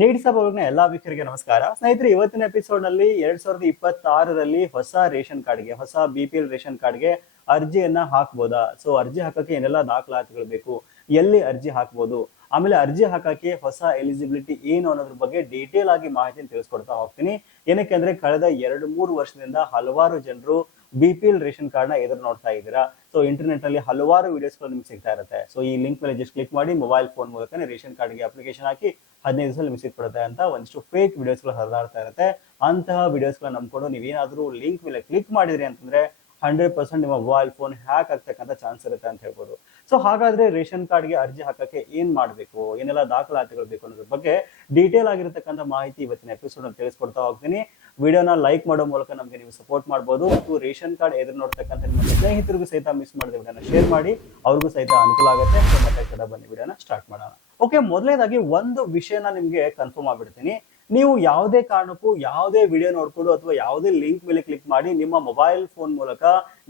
Needs ನ ಎಲ್ಲಾ ವೀಕ್ಷಕರಿಗೆ ನಮಸ್ಕಾರ. ಸ್ನೇಹಿತರೆ, ಇವತ್ತಿನ ಎಪಿಸೋಡ್ ನಲ್ಲಿ 2026ರಲ್ಲಿ ಹೊಸ ರೇಷನ್ ಕಾರ್ಡ್ಗೆ, ಹೊಸ BPL ರೇಷನ್ ಕಾರ್ಡ್ಗೆ ಅರ್ಜಿಯನ್ನ ಹಾಕ್ಬೋದಾ? ಸೊ ಅರ್ಜಿ ಹಾಕಕ್ಕೆ ಏನೆಲ್ಲ ದಾಖಲಾತಿಗಳು ಬೇಕು, ಎಲ್ಲಿ ಅರ್ಜಿ ಹಾಕ್ಬೋದು, ಆಮೇಲೆ ಅರ್ಜಿ ಹಾಕಕ್ಕೆ ಹೊಸ ಎಲಿಜಿಬಿಲಿಟಿ ಏನು ಅನ್ನೋದ್ರ ಬಗ್ಗೆ ಡೀಟೇಲ್ ಆಗಿ ಮಾಹಿತಿನ ತಿಳಿಸ್ಕೊಡ್ತಾ ಹೋಗ್ತೀನಿ. ಏನಕ್ಕೆ ಅಂದ್ರೆ ಕಳೆದ 2-3 ವರ್ಷದಿಂದ ಹಲವಾರು ಜನರು BPL ರೇಷನ್ ಕಾರ್ಡ್ ನ ಎದುರು ನೋಡ್ತಾ ಇದ್ದೀರಾ. ಸೊ ಇಂಟರ್ನೆಟ್ ನಲ್ಲಿ ಹಲವಾರು ವಿಡಿಯೋಸ್ಗಳು ನಿಮ್ಗೆ ಸಿಗ್ತಾ ಇರುತ್ತೆ. ಸೊ ಈ ಲಿಂಕ್ ಮೇಲೆ ಜಸ್ಟ್ ಕ್ಲಿಕ್ ಮಾಡಿ ಮೊಬೈಲ್ ಫೋನ್ ಮೂಲಕ ರೇಷನ್ ಕಾರ್ಡ್ಗೆ ಅಪ್ಲಿಕೇಶನ್ ಹಾಕಿ 15 ದಿವಸ ನಿಮ್ಗೆ ಸಿಕ್ಬಿಡುತ್ತೆ ಅಂತ ಒಂದಿಷ್ಟು ಫೇಕ್ ವಿಡಿಯೋಸ್ಗಳು ಹರಿದಾಡ್ತಾ ಇರುತ್ತೆ. ಅಂತಹ ವಿಡಿಯೋಸ್ಗಳನ್ನ ನಂಬ್ಕೊಂಡು ನೀವೇನಾದ್ರೂ ಲಿಂಕ್ ಮೇಲೆ ಕ್ಲಿಕ್ ಮಾಡಿದ್ರಿ ಅಂತಂದ್ರೆ 100% ನಿಮ್ಮ ಮೊಬೈಲ್ ಫೋನ್ ಹ್ಯಾಕ್ ಆಗ್ತಕ್ಕಂಥ ಚಾನ್ಸ್ ಇರುತ್ತೆ ಅಂತ ಹೇಳ್ಬೋದು. ಸೊ ಹಾಗಾದ್ರೆ ರೇಷನ್ ಕಾರ್ಡ್ಗೆ ಅರ್ಜಿ ಹಾಕಕ್ಕೆ ಏನ್ ಮಾಡ್ಬೇಕು, ಏನೆಲ್ಲ ದಾಖಲಾತಿಗಳು ಬೇಕು ಅನ್ನೋದ್ರ ಬಗ್ಗೆ ಡೀಟೇಲ್ ಆಗಿರತಕ್ಕಂಥ ಮಾಹಿತಿ ಇವತ್ತಿನ ಎಪಿಸೋಡ್ ನಲ್ಲಿ ತಿಳಿಸ್ಕೊಡ್ತಾ ಹೋಗ್ತೀನಿ. ವಿಡಿಯೋನ ಲೈಕ್ ಮಾಡೋ ಮೂಲಕ ನಮಗೆ ನೀವು ಸಪೋರ್ಟ್ ಮಾಡಬಹುದು. ಮತ್ತು ರೇಷನ್ ಕಾರ್ಡ್ ಎದುರು ನೋಡ್ತಕ್ಕಂಥ ನಿಮ್ಮ ಸ್ನೇಹಿತರಿಗೂ ಸಹಿತ ಮಿಸ್ ಮಾಡದೆ ವಿಡಿಯೋನ ಶೇರ್ ಮಾಡಿ, ಅವ್ರಿಗೂ ಸಹಿತ ಅನುಕೂಲ ಆಗುತ್ತೆ. ಸೊ ಮತ್ತೆ ಕಡೆ ಬನ್ನಿ ವಿಡಿಯೋನ ಸ್ಟಾರ್ಟ್ ಮಾಡೋಣ. ಓಕೆ, ಮೊದಲನೇದಾಗಿ ಒಂದು ವಿಷಯನ ನಿಮ್ಗೆ ಕನ್ಫರ್ಮ್ ಆಗ್ಬಿಡ್ತೀನಿ. ನೀವು ಯಾವುದೇ ಕಾರಣಕ್ಕೂ ಯಾವುದೇ ವಿಡಿಯೋ ನೋಡ್ಕೊಂಡು ಅಥವಾ ಯಾವುದೇ ಲಿಂಕ್ ಮೇಲೆ ಕ್ಲಿಕ್ ಮಾಡಿ ನಿಮ್ಮ ಮೊಬೈಲ್ ಫೋನ್ ಮೂಲಕ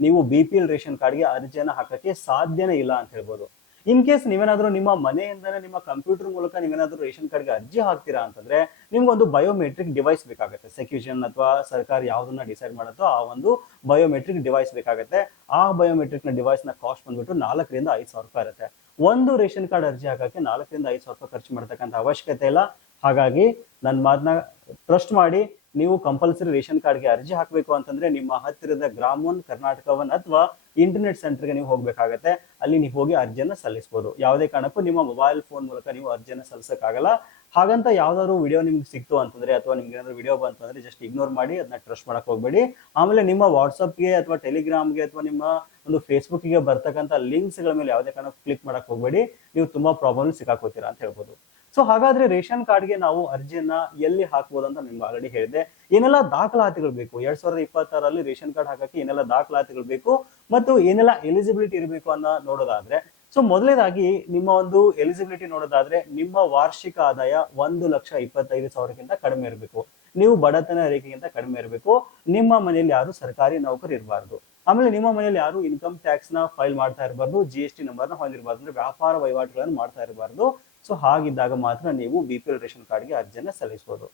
ನೀವು BPL ರೇಷನ್ ಕಾರ್ಡ್ಗೆ ಅರ್ಜಿಯನ್ನ ಹಾಕಕ್ಕೆ ಸಾಧ್ಯನೇ ಇಲ್ಲ ಅಂತ ಹೇಳ್ಬೋದು. ಇನ್ ಕೇಸ್ ನೀವೇನಾದ್ರೂ ನಿಮ್ಮ ಮನೆಯಿಂದನೇ ನಿಮ್ಮ ಕಂಪ್ಯೂಟರ್ ಮೂಲಕ ನೀವೇನಾದ್ರೂ ರೇಷನ್ ಕಾರ್ಡ್ಗೆ ಅರ್ಜಿ ಹಾಕ್ತೀರಾ ಅಂತಂದ್ರೆ ನಿಮ್ಗೊಂದು ಬಯೋಮೆಟ್ರಿಕ್ ಡಿವೈಸ್ ಬೇಕಾಗುತ್ತೆ. ಸೆಕ್ಯೂಷನ್ ಅಥವಾ ಸರ್ಕಾರ ಯಾವ್ದನ್ನ ಡಿಸೈಡ್ ಮಾಡುತ್ತೋ ಆ ಒಂದು ಬಯೋಮೆಟ್ರಿಕ್ ಡಿವೈಸ್ ಬೇಕಾಗುತ್ತೆ. ಆ ಬಯೋಮೆಟ್ರಿಕ್ ನ ಡಿವೈಸ್ ನ ಕಾಸ್ಟ್ ಬಂದ್ಬಿಟ್ಟು 4,000 ರಿಂದ 5,000 ರೂಪಾಯಿ ಇರುತ್ತೆ. ಒಂದು ರೇಷನ್ ಕಾರ್ಡ್ ಅರ್ಜಿ ಹಾಕಕ್ಕೆ 4,000 ರಿಂದ 5,000 ರೂಪಾಯಿ ಖರ್ಚು ಮಾಡತಕ್ಕಂಥ ಅವಶ್ಯಕತೆ ಇಲ್ಲ. ಹಾಗಾಗಿ ನನ್ನ ಮಾತನ್ನ ಟ್ರಸ್ಟ್ ಮಾಡಿ ನೀವು ಕಂಪಲ್ಸರಿ ರೇಷನ್ ಕಾರ್ಡ್ಗೆ ಅರ್ಜಿ ಹಾಕಬೇಕು ಅಂತಂದ್ರೆ ನಿಮ್ಮ ಹತ್ತಿರದ ಗ್ರಾಮ1, ಕರ್ನಾಟಕ1 ಅಥವಾ ಇಂಟರ್ನೆಟ್ ಸೆಂಟರ್ಗೆ ನೀವು ಹೋಗ್ಬೇಕಾಗತ್ತೆ. ಅಲ್ಲಿ ನೀವು ಹೋಗಿ ಅರ್ಜಿಯನ್ನ ಸಲ್ಲಿಸಬಹುದು. ಯಾವುದೇ ಕಾರಣಕ್ಕೂ ನಿಮ್ಮ ಮೊಬೈಲ್ ಫೋನ್ ಮೂಲಕ ನೀವು ಅರ್ಜಿಯನ್ನ ಸಲ್ಲಿಸಕ್ಕಾಗಲ್ಲ. ಹಾಗಂತ ಯಾವ್ದಾದ್ರು ವಿಡಿಯೋ ನಿಮ್ಗೆ ಸಿಕ್ತು ಅಂತಂದ್ರೆ ಅಥವಾ ನಿಮ್ಗೆ ಏನಾದ್ರು ವಿಡಿಯೋ ಬಂತು ಅಂದ್ರೆ ಜಸ್ಟ್ ಇಗ್ನೋರ್ ಮಾಡಿ, ಅದನ್ನ ಟ್ರಸ್ಟ್ ಮಾಡಕ್ ಹೋಗ್ಬೇಡಿ. ಆಮೇಲೆ ನಿಮ್ಮ ವಾಟ್ಸಪ್ಗೆ ಅಥವಾ ಟೆಲಿಗ್ರಾಮ್ಗೆ ಅಥವಾ ನಿಮ್ಮ ಒಂದು ಫೇಸ್ಬುಕ್ಗೆ ಬರ್ತಕ್ಕಂಥ ಲಿಂಕ್ಸ್ ಗಳ ಮೇಲೆ ಯಾವುದೇ ಕಾರಣಕ್ಕೂ ಕ್ಲಿಕ್ ಮಾಡಕ್ ಹೋಗ್ಬೇಡಿ. ನೀವು ತುಂಬಾ ಪ್ರಾಬ್ಲಮ್ ಸಿಕ್ಕಾಕೋತೀರಾ ಅಂತ ಹೇಳ್ಬೋದು. ಸೊ ಹಾಗಾದ್ರೆ ರೇಷನ್ ಕಾರ್ಡ್ಗೆ ನಾವು ಅರ್ಜಿಯನ್ನ ಎಲ್ಲಿ ಹಾಕ್ಬೋದು ಅಂತ ನಿಮ್ಗೆ ಆಲ್ರೆಡಿ ಹೇಳಿದೆ. ಏನೆಲ್ಲ ದಾಖಲಾತಿಗಳು ಬೇಕು, 2026ರಲ್ಲಿ ರೇಷನ್ ಕಾರ್ಡ್ ಹಾಕಕ್ಕೆ ಏನೆಲ್ಲ ದಾಖಲಾತಿಗಳು ಬೇಕು ಮತ್ತು ಏನೆಲ್ಲ ಎಲಿಜಿಬಿಲಿಟಿ ಇರಬೇಕು ಅನ್ನೋ ನೋಡೋದಾದ್ರೆ, ಸೊ ಮೊದಲನೇದಾಗಿ ನಿಮ್ಮ ಒಂದು ಎಲಿಜಿಬಿಲಿಟಿ ನೋಡೋದಾದ್ರೆ ನಿಮ್ಮ ವಾರ್ಷಿಕ ಆದಾಯ 1,25,000ಕ್ಕಿಂತ ಕಡಿಮೆ ಇರಬೇಕು. ನೀವು ಬಡತನ ರೇಖೆಗಿಂತ ಕಡಿಮೆ ಇರಬೇಕು. ನಿಮ್ಮ ಮನೆಯಲ್ಲಿ ಯಾರು ಸರ್ಕಾರಿ ನೌಕರು ಇರಬಾರ್ದು. ಆಮೇಲೆ ನಿಮ್ಮ ಮನೆಯಲ್ಲಿ ಯಾರು ಇನ್ಕಮ್ ಟ್ಯಾಕ್ಸ್ ನ ಫೈಲ್ ಮಾಡ್ತಾ ಇರಬಾರ್ದು, GST ನಂಬರ್ ನ ಹೊಂದಿರಬಾರ್ದು, ಅಂದ್ರೆ ವ್ಯಾಪಾರ ವಹಿವಾಟುಗಳನ್ನು ಮಾಡ್ತಾ ಇರಬಾರ್ದು. ಸೊ ಹಾಗಿದ್ದಾಗ ಮಾತ್ರ ನೀವು BPL ರೇಷನ್ ಕಾರ್ಡ್ಗೆ ಅರ್ಜಿಯನ್ನ ಸಲ್ಲಿಸಬಹುದು.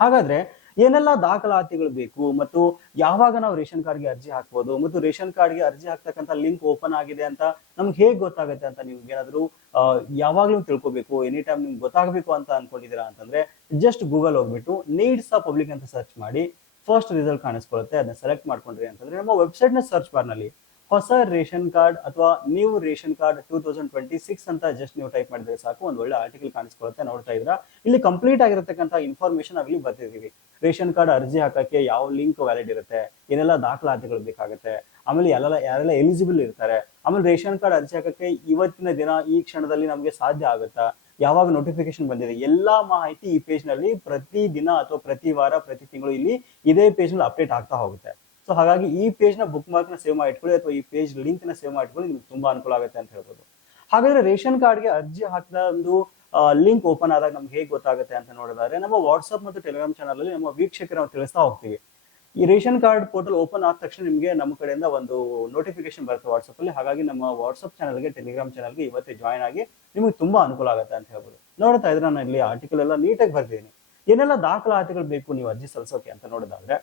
ಹಾಗಾದ್ರೆ ಏನೆಲ್ಲ ದಾಖಲಾತಿಗಳು ಬೇಕು ಮತ್ತು ಯಾವಾಗ ನಾವು ರೇಷನ್ ಕಾರ್ಡ್ಗೆ ಅರ್ಜಿ ಹಾಕ್ಬೋದು ಮತ್ತು ರೇಷನ್ ಕಾರ್ಡ್ಗೆ ಅರ್ಜಿ ಹಾಕ್ತಕ್ಕಂಥ ಲಿಂಕ್ ಓಪನ್ ಆಗಿದೆ ಅಂತ ನಮ್ಗೆ ಹೇಗ್ ಗೊತ್ತಾಗುತ್ತೆ ಅಂತ ನಿಮ್ಗೆ ಏನಾದ್ರು ಯಾವಾಗ್ಲೂ ತಿಳ್ಕೊಬೇಕು, ಎನಿ ಟೈಮ್ ನಿಮ್ಗೆ ಗೊತ್ತಾಗಬೇಕು ಅಂತ ಅನ್ಕೊಂಡಿದೀರಾ ಅಂತಂದ್ರೆ ಜಸ್ಟ್ ಗೂಗಲ್ ಹೋಗ್ಬಿಟ್ಟು ನೀಡ್ಸ್ ಆಫ್ ಪಬ್ಲಿಕ್ ಅಂತ ಸರ್ಚ್ ಮಾಡಿ ಫಸ್ಟ್ ರಿಸಲ್ಟ್ ಕಾಣಿಸ್ಕೊಳ್ಳುತ್ತೆ. ಅದನ್ನ ಸೆಲೆಕ್ಟ್ ಮಾಡ್ಕೊಂಡ್ರಿ ಅಂತಂದ್ರೆ ನಮ್ಮ ವೆಬ್ಸೈಟ್ ನ ಸರ್ಚ್ ಬಾರ್ ನಲ್ಲಿ ಹೊಸ ರೇಷನ್ ಕಾರ್ಡ್ ಅಥವಾ ನ್ಯೂ ರೇಷನ್ ಕಾರ್ಡ್ 2026 ಅಂತ ಜಸ್ಟ್ ನೀವು ಟೈಪ್ ಮಾಡಿದ್ರೆ ಸಾಕು, ಒಂದು ಒಳ್ಳೆ ಆರ್ಟಿಕಲ್ ಕಾಣಿಸ್ಕೊಳ್ಳುತ್ತೆ. ನೋಡ್ತಾ ಇದ್ರ ಇಲ್ಲಿ ಕಂಪ್ಲೀಟ್ ಆಗಿರತಕ್ಕಂಥ ಇನ್ಫಾರ್ಮೇಶನ್ ಆಗಲಿ ಬರ್ತಿದೀವಿ. ರೇಷನ್ ಕಾರ್ಡ್ ಅರ್ಜಿ ಹಾಕಕ್ಕೆ ಯಾವ ಲಿಂಕ್ ವ್ಯಾಲಿಡ್ ಇರುತ್ತೆ, ಏನೆಲ್ಲ ದಾಖಲಾತಿಗಳು ಬೇಕಾಗುತ್ತೆ, ಆಮೇಲೆ ಯಾರೆಲ್ಲ ಎಲಿಜಿಬಲ್ ಇರ್ತಾರೆ, ಆಮೇಲೆ ರೇಷನ್ ಕಾರ್ಡ್ ಅರ್ಜಿ ಹಾಕಕ್ಕೆ ಇವತ್ತಿನ ದಿನ ಈ ಕ್ಷಣದಲ್ಲಿ ನಮ್ಗೆ ಸಾಧ್ಯ ಆಗುತ್ತಾ, ಯಾವಾಗ ನೋಟಿಫಿಕೇಶನ್ ಬಂದಿದೆ, ಎಲ್ಲಾ ಮಾಹಿತಿ ಈ ಪೇಜ್ ನಲ್ಲಿ ಪ್ರತಿ ದಿನ ಅಥವಾ ಪ್ರತಿ ವಾರ, ಪ್ರತಿ ತಿಂಗಳು ಇಲ್ಲಿ ಇದೇ ಪೇಜ್ ನಲ್ಲಿ ಅಪ್ಡೇಟ್ ಆಗ್ತಾ ಹೋಗುತ್ತೆ. ಸೊ ಹಾಗಾಗಿ ಈ ಪೇಜ್ ನ ಬುಕ್ ಮಾರ್ಕ್ ನ ಸೇವ್ ಮಾಡಿ ಇಟ್ಕೊಳ್ಳಿ ಅಥವಾ ಈ ಪೇಜ್ ಲಿಂಕ್ ನ ಸೇವ್ ಮಾಡಿಟ್ಕೊಳ್ಳಿ, ನಿಮ್ಗೆ ತುಂಬಾ ಅನುಕೂಲ ಆಗುತ್ತೆ ಅಂತ ಹೇಳ್ಬೋದು. ಹಾಗಾದ್ರೆ ರೇಷನ್ ಕಾರ್ಡ್ಗೆ ಅರ್ಜಿ ಹಾಕಿದ ಒಂದು ಲಿಂಕ್ ಓಪನ್ ಆದಾಗ ನಮ್ಗೆ ಹೇಗೆ ಗೊತ್ತಾಗುತ್ತೆ ಅಂತ ನೋಡೋದಾದ್ರೆ ನಮ್ಮ ವಾಟ್ಸ್ಆಪ್ ಮತ್ತು ಟೆಲಿಗ್ರಾಮ್ ಚಾನಲ್ ಅಲ್ಲಿ ನಮ್ಮ ವೀಕ್ಷಕರು ನಾವು ತಿಳಿಸ್ತಾ ಹೋಗ್ತೀವಿ. ಈ ರೇಷನ್ ಕಾರ್ಡ್ ಪೋರ್ಟಲ್ ಓಪನ್ ಆದ ತಕ್ಷಣ ನಿಮಗೆ ನಮ್ಮ ಕಡೆಯಿಂದ ಒಂದು ನೋಟಿಫಿಕೇಶನ್ ಬರುತ್ತೆ ವಾಟ್ಸ್ಆಪ್ ಅಲ್ಲಿ. ಹಾಗಾಗಿ ನಮ್ಮ ವಾಟ್ಸ್ಆಪ್ ಚಾನಲ್ಗೆ, ಟೆಲಿಗ್ರಾಮ್ ಚಾನಲ್ಗೆ ಇವತ್ತೇ ಜಾಯ್ನ್ ಆಗಿ ನಿಮಗೆ ತುಂಬಾ ಅನುಕೂಲ ಆಗುತ್ತೆ ಅಂತ ಹೇಳ್ಬೋದು. ನೋಡ್ತಾ ಇದ್ರೆ ನಾನು ಇಲ್ಲಿ ಆರ್ಟಿಕಲ್ ಎಲ್ಲ ನೀಟಾಗಿ ಬರ್ದಿದ್ದೀನಿ. ಏನೆಲ್ಲ ದಾಖಲಾತಿಗಳು ಬೇಕು ನೀವು ಅರ್ಜಿ ಸಲ್ಲಿಸೋಕೆ ಅಂತ ನೋಡೋದಾದ್ರೆ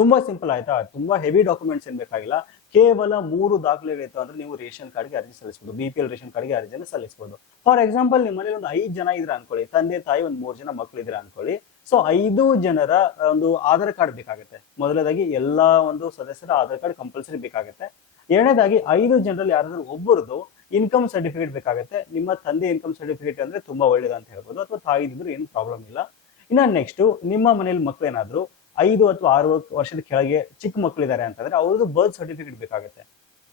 ತುಂಬಾ ಸಿಂಪಲ್ ಆಯ್ತಾ. ತುಂಬಾ ಹೆವಿ ಡಾಕ್ಯುಮೆಂಟ್ಸ್ ಏನ್ ಬೇಕಾಗಿಲ್ಲ. ಕೇವಲ 3 ದಾಖಲೆಗಳಿತ್ತು ಅಂದ್ರೆ ನೀವು ರೇಷನ್ ಕಾರ್ಡ್ಗೆ ಅರ್ಜಿ ಸಲ್ಲಿಸಬಹುದು, BPL ರೇಷನ್ ಕಾರ್ಡ್ಗೆ ಅರ್ಜಿಯನ್ನು ಸಲ್ಲಿಸಬಹುದು. ಫಾರ್ ಎಕ್ಸಾಂಪಲ್ ನಿಮ್ಮ ಮನೇಲಿ ಒಂದು 5 ಜನ ಇದ್ರೆ ಅನ್ಕೊಳ್ಳಿ, ತಂದೆ ತಾಯಿ ಒಂದು 3 ಜನ ಮಕ್ಕಳು ಇದ್ರೆ ಅನ್ಕೊಳ್ಳಿ. ಸೊ 5 ಜನರ ಒಂದು ಆಧಾರ್ ಕಾರ್ಡ್ ಬೇಕಾಗುತ್ತೆ. ಮೊದಲನೇದಾಗಿ ಎಲ್ಲಾ ಒಂದು ಸದಸ್ಯರ ಆಧಾರ್ ಕಾರ್ಡ್ ಕಂಪಲ್ಸರಿ ಬೇಕಾಗುತ್ತೆ. ಎರಡನೇದಾಗಿ 5 ಜನರಲ್ಲಿ ಯಾರಾದ್ರೂ ಒಬ್ಬರದು ಇನ್ಕಮ್ ಸರ್ಟಿಫಿಕೇಟ್ ಬೇಕಾಗುತ್ತೆ. ನಿಮ್ಮ ತಂದೆ ಇನ್ಕಮ್ ಸರ್ಟಿಫಿಕೇಟ್ ಅಂದ್ರೆ ತುಂಬಾ ಒಳ್ಳೇದು ಅಂತ ಹೇಳ್ಬೋದು, ಅಥವಾ ತಾಯಿದಿದ್ರು ಏನು ಪ್ರಾಬ್ಲಮ್ ಇಲ್ಲ. ಇನ್ನ ನೆಕ್ಸ್ಟ್ ನಿಮ್ಮ ಮನೇಲಿ ಮಕ್ಕಳು ಏನಾದ್ರು 5 ಅಥವಾ 6 ವರ್ಷದ ಕೆಳಗೆ ಚಿಕ್ಕ ಮಕ್ಕಳಿದ್ದಾರೆ ಅಂತಂದ್ರೆ ಅವ್ರದ್ದು ಬರ್ತ್ ಸರ್ಟಿಫಿಕೇಟ್ ಬೇಕಾಗುತ್ತೆ.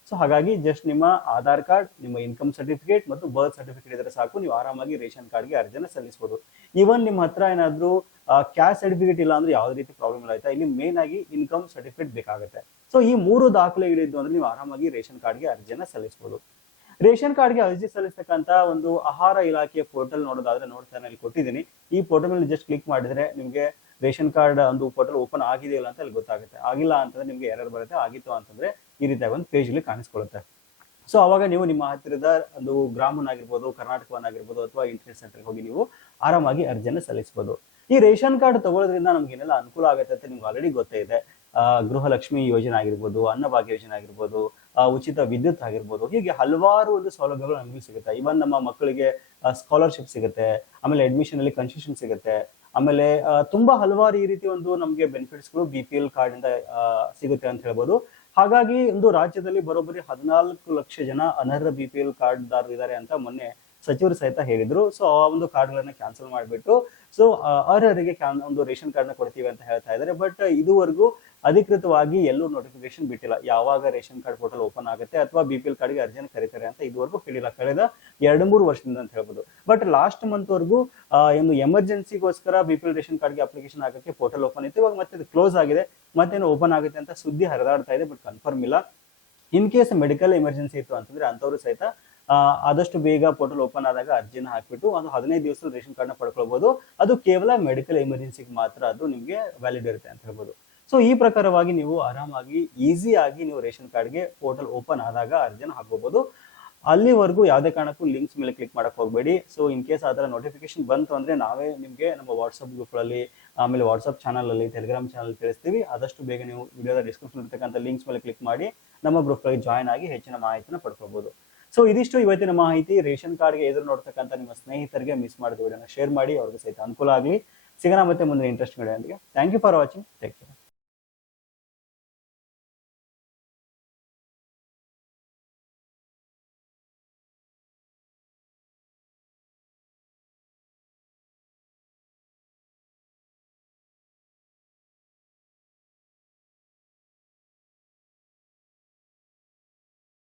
ಸೊ ಹಾಗಾಗಿ ಜಸ್ಟ್ ನಿಮ್ಮ ಆಧಾರ್ ಕಾರ್ಡ್, ನಿಮ್ಮ ಇನ್ಕಮ್ ಸರ್ಟಿಫಿಕೇಟ್ ಮತ್ತು ಬರ್ತ್ ಸರ್ಟಿಫಿಕೇಟ್ ಇದ್ರೆ ಸಾಕು, ನೀವು ಆರಾಮಾಗಿ ರೇಷನ್ ಕಾರ್ಡ್ಗೆ ಅರ್ಜಿನ ಸಲ್ಲಿಸಬಹುದು. ಈವನ್ ನಿಮ್ಮ ಹತ್ರ ಏನಾದ್ರು ಕ್ಯಾಸ್ಟ್ ಸರ್ಟಿಫಿಕೇಟ್ ಇಲ್ಲ ಅಂದ್ರೆ ಯಾವುದೇ ರೀತಿ ಪ್ರಾಬ್ಲಮ್ ಇಲ್ಲ ಆಯ್ತಾ. ಇಲ್ಲಿ ಮೇನ್ ಆಗಿ ಇನ್ಕಮ್ ಸರ್ಟಿಫಿಕೇಟ್ ಬೇಕಾಗುತ್ತೆ. ಸೊ ಈ 3 ದಾಖಲೆಗಳಿದ್ದು ಅಂದ್ರೆ ನೀವು ಆರಾಮಾಗಿ ರೇಷನ್ ಕಾರ್ಡ್ಗೆ ಅರ್ಜಿಯನ್ನ ಸಲ್ಲಿಸಬಹುದು. ರೇಷನ್ ಕಾರ್ಡ್ಗೆ ಅರ್ಜಿ ಸಲ್ಲಿಸ್ತಕ್ಕಂತ ಒಂದು ಆಹಾರ ಇಲಾಖೆಯ ಪೋರ್ಟಲ್ ನೋಡೋದಾದ್ರೆ ನೋಡ್ತಾ ಇಲ್ಲಿ ಕೊಟ್ಟಿದ್ದೀನಿ. ಈ ಪೋರ್ಟಲ್ ಮೇಲೆ ಜಸ್ಟ್ ಕ್ಲಿಕ್ ಮಾಡಿದ್ರೆ ನಿಮ್ಗೆ ರೇಷನ್ ಕಾರ್ಡ್ ಒಂದು ಪೋರ್ಟಲ್ ಓಪನ್ ಆಗಿದೆಯಲ್ಲ ಅಂತ ಅಲ್ಲಿ ಗೊತ್ತಾಗುತ್ತೆ. ಆಗಿಲ್ಲ ಅಂತಂದ್ರೆ ನಿಮ್ಗೆ ಎರರ್ ಬರುತ್ತೆ. ಆಗಿತ್ತು ಅಂತಂದ್ರೆ ಈ ರೀತಿಯಾಗಿ ಒಂದು ಪೇಜ್ ಇಲ್ಲಿ ಕಾಣಿಸ್ಕೊಳ್ಳುತ್ತೆ. ಸೊ ಅವಾಗ ನೀವು ನಿಮ್ಮ ಹತ್ತಿರದ ಒಂದು ಗ್ರಾಮನ್ ಆಗಿರ್ಬೋದು, ಕರ್ನಾಟಕವನ್ ಆಗಿರ್ಬೋದು, ಅಥವಾ ಇಂಟರ್ನೆಟ್ ಸೆಂಟರ್ಗೆ ಹೋಗಿ ನೀವು ಆರಾಮಾಗಿ ಅರ್ಜಿಯನ್ನು ಸಲ್ಲಿಸಬಹುದು. ಈ ರೇಷನ್ ಕಾರ್ಡ್ ತಗೊಳ್ಳೋದ್ರಿಂದ ನಮ್ಗೆ ಏನೆಲ್ಲ ಅನುಕೂಲ ಆಗುತ್ತೆ ಅಂತ ನಿಮ್ಗೆ ಆಲ್ರೆಡಿ ಗೊತ್ತೇ ಇದೆ. ಗೃಹಲಕ್ಷ್ಮಿ ಯೋಜನೆ ಆಗಿರ್ಬೋದು, ಅನ್ನಭಾಗ್ಯ ಯೋಜನೆ ಆಗಿರ್ಬೋದು, ಉಚಿತ ವಿದ್ಯುತ್ ಆಗಿರ್ಬೋದು, ಹೀಗೆ ಹಲವಾರು ಒಂದು ಸೌಲಭ್ಯಗಳು ನಮಗೆ ಸಿಗುತ್ತೆ. ಇವನ್ ನಮ್ಮ ಮಕ್ಕಳಿಗೆ ಸ್ಕಾಲರ್ಶಿಪ್ ಸಿಗುತ್ತೆ, ಆಮೇಲೆ ಅಡ್ಮಿಷನ್ ಅಲ್ಲಿ ಕನ್ಸೆಷನ್ ಸಿಗುತ್ತೆ, ಆಮೇಲೆ ತುಂಬಾ ಹಲವಾರು ಈ ರೀತಿ ಒಂದು ನಮಗೆ ಬೆನಿಫಿಟ್ಸ್ಗಳು BPL ಕಾರ್ಡ್ ಇಂದ ಸಿಗುತ್ತೆ ಅಂತ ಹೇಳ್ಬೋದು. ಹಾಗಾಗಿ ಒಂದು ರಾಜ್ಯದಲ್ಲಿ ಬರೋಬ್ಬರಿ 14 ಲಕ್ಷ ಜನ ಅನರ್ಹ BPL ಕಾರ್ಡ್ ದಾರರು ಇದ್ದಾರೆ ಅಂತ ಮೊನ್ನೆ ಸಚಿವರು ಸಹಿತ ಹೇಳಿದ್ರು. ಸೊ ಆ ಒಂದು ಕಾರ್ಡ್ ಗಳನ್ನ ಕ್ಯಾನ್ಸಲ್ ಮಾಡಿಬಿಟ್ಟು ಸೊ ಅರ್ಹರಿಗೆ ಒಂದು ರೇಷನ್ ಕಾರ್ಡ್ ನ ಕೊಡ್ತೀವಿ ಅಂತ ಹೇಳ್ತಾ ಇದ್ದಾರೆ. ಬಟ್ ಇದುವರೆಗೂ ಅಧಿಕೃತವಾಗಿ ಎಲ್ಲೂ ನೋಟಿಫಿಕೇಶನ್ ಬಿಟ್ಟಿಲ್ಲ, ಯಾವಾಗ ರೇಷನ್ ಕಾರ್ಡ್ ಪೋರ್ಟಲ್ ಓಪನ್ ಆಗುತ್ತೆ ಅಥವಾ BPL ಕಾರ್ಡ್ಗೆ ಅರ್ಜಿಯನ್ನು ಕರೀತಾರೆ ಅಂತ ಇದುವರೆಗೂ ಹೇಳಿಲ್ಲ, ಕಳೆದ 2-3 ವರ್ಷದಿಂದ ಅಂತ ಹೇಳ್ಬೋದು. ಬಟ್ ಲಾಸ್ಟ್ ಮಂತ್ ವರೆಗೂ ಒಂದು ಎಮರ್ಜೆನ್ಸಿಗೋಸ್ಕರ BPL ರೇಷನ್ ಕಾರ್ಡ್ಗೆ ಅಪ್ಲಿಕೇಶನ್ ಹಾಕಕ್ಕೆ ಪೋರ್ಟಲ್ ಓಪನ್ ಇತ್ತು. ಇವಾಗ ಮತ್ತೆ ಕ್ಲೋಸ್ ಆಗಿದೆ, ಮತ್ತೇನು ಓಪನ್ ಆಗುತ್ತೆ ಅಂತ ಸುದ್ದಿ ಹರಿದಾಡ್ತಾ ಇದೆ, ಬಟ್ ಕನ್ಫರ್ಮ್ ಇಲ್ಲ. ಇನ್ ಕೇಸ್ ಮೆಡಿಕಲ್ ಎಮರ್ಜೆನ್ಸಿ ಇತ್ತು ಅಂತಂದ್ರೆ ಅಂತವ್ರು ಸಹಿತ ಆದಷ್ಟು ಬೇಗ ಪೋರ್ಟಲ್ ಓಪನ್ ಆದಾಗ ಅರ್ಜಿನ ಹಾಕ್ಬಿಟ್ಟು ಒಂದು 15 ದಿವಸದ ರೇಷನ್ ಕಾರ್ಡ್ ನ ಪಡ್ಕೊಳ್ಬಹುದು. ಅದು ಕೇವಲ ಮೆಡಿಕಲ್ ಎಮರ್ಜೆನ್ಸಿಗೆ ಮಾತ್ರ ಅದು ನಿಮ್ಗೆ ವ್ಯಾಲಿಡ್ ಇರುತ್ತೆ ಅಂತ ಹೇಳ್ಬೋದು. ಸೊ ಈ ಪ್ರಕಾರವಾಗಿ ನೀವು ಆರಾಮಾಗಿ ಈಸಿಯಾಗಿ ನೀವು ರೇಷನ್ ಕಾರ್ಡ್ಗೆ ಪೋರ್ಟಲ್ ಓಪನ್ ಆದಾಗ ಅರ್ಜಿನ ಹಾಕೋಬಹುದು. ಅಲ್ಲಿವರೆಗೂ ಯಾವುದೇ ಕಾರಣಕ್ಕೂ ಲಿಂಕ್ಸ್ ಮೇಲೆ ಕ್ಲಿಕ್ ಮಾಡಕ್ ಹೋಗ್ಬೇಡಿ. ಸೊ ಇನ್ ಕೇಸ್ ಆ ತರ ನೋಟಿಫಿಕೇಶನ್ ಬಂತು ಅಂದ್ರೆ ನಾವೇ ನಿಮ್ಗೆ ನಮ್ಮ ವಾಟ್ಸ್ಆಪ್ ಗ್ರೂಪ್ಗಳಲ್ಲಿ, ಆಮೇಲೆ ವಾಟ್ಸ್ಆಪ್ ಚಾನಲ್ ಅಲ್ಲಿ, ಟೆಲಿಗ್ರಾಮ್ ಚಾನಲ್ ತಿಳಿಸ್ತೀವಿ. ಆದಷ್ಟು ಬೇಗ ನೀವು ವಿಡಿಯೋದ ಡಿಸ್ಕ್ರಿಪ್ಷನ್ ಇರ್ತಕ್ಕಂಥ ಲಿಂಕ್ಸ್ ಮೇಲೆ ಕ್ಲಿಕ್ ಮಾಡಿ ನಮ್ಮ ಗ್ರೂಪ್ ಗಳಿಗೆ ಜಾಯ್ನ್ ಆಗಿ ಹೆಚ್ಚಿನ ಮಾಹಿತಿನ ಪಡ್ಕೊಳ್ಬಹುದು. ಸೊ ಇದಿಷ್ಟು ಇವತ್ತಿನ ಮಾಹಿತಿ. ರೇಷನ್ ಕಾರ್ಡ್ಗೆ ಎದುರು ನೋಡ್ತಕ್ಕಂಥ ನಿಮ್ಮ ಸ್ನೇಹಿತರಿಗೆ ಮಿಸ್ ಮಾಡಿದ ವಿಡಿಯೋನ ಶೇರ್ ಮಾಡಿ, ಅವ್ರಿಗೆ ಸಹಿತ ಅನುಕೂಲ ಆಗಲಿ. ಸಿಗೋಣ ಮತ್ತೆ ಮುಂದಿನ interest video. Thank you for watching. Take care.